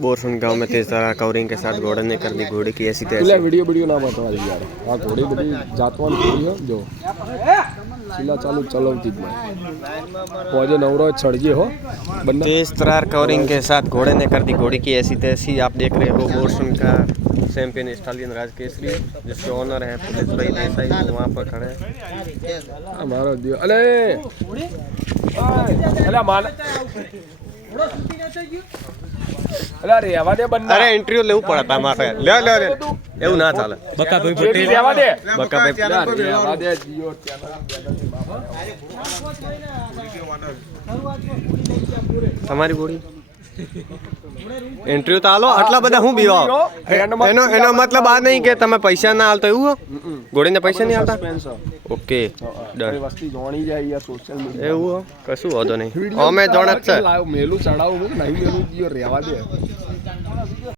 बोरसुन गांव में तेज तरार कवरिंग के साथ घोड़े ने कर दी घोड़े की ऐसी तैसी। वीडियो ना बता यार आ घोड़ी बड़ी जातवान घोड़ी हो जो सिला चालू चलावती જ पौजे नवरो छड़जे हो तेज तरार कवरिंग के साथ घोड़े ने कर दी घोड़ी की ऐसी तैसी। आप देख रहे हो बोरसुन का चैंपियन स्टालियन राज केसरी जिसके ऑनर है पुलिस भाई देसाई, वहाँ पर खड़े हैं। हमारा दियो अले अले मान अरे रेवा दे बन्ना अरे इंटरव्यू लेવું પડે તમારે લે લે લે એવું ના ચાલે બકાભાઈ પટેલ રેવા દે બકાભાઈ રેવા દે જીઓ તમારી ગોળી ઇન્ટરવ્યુ તો આલો આટલા બધા હું બીવા એનો મતલબ આ નહીં કે તમે પૈસા ના આલતો એવું ગોળીને પૈસા નહીં આલતા ઓકે ડન વસ્તી જોણી જાય યા સોશિયલ મીડિયા એવું કશું વાંધો નહીં અમે જોણ જ છે મેલું ચડાવું નહીં મેલું જીઓ રેવા દે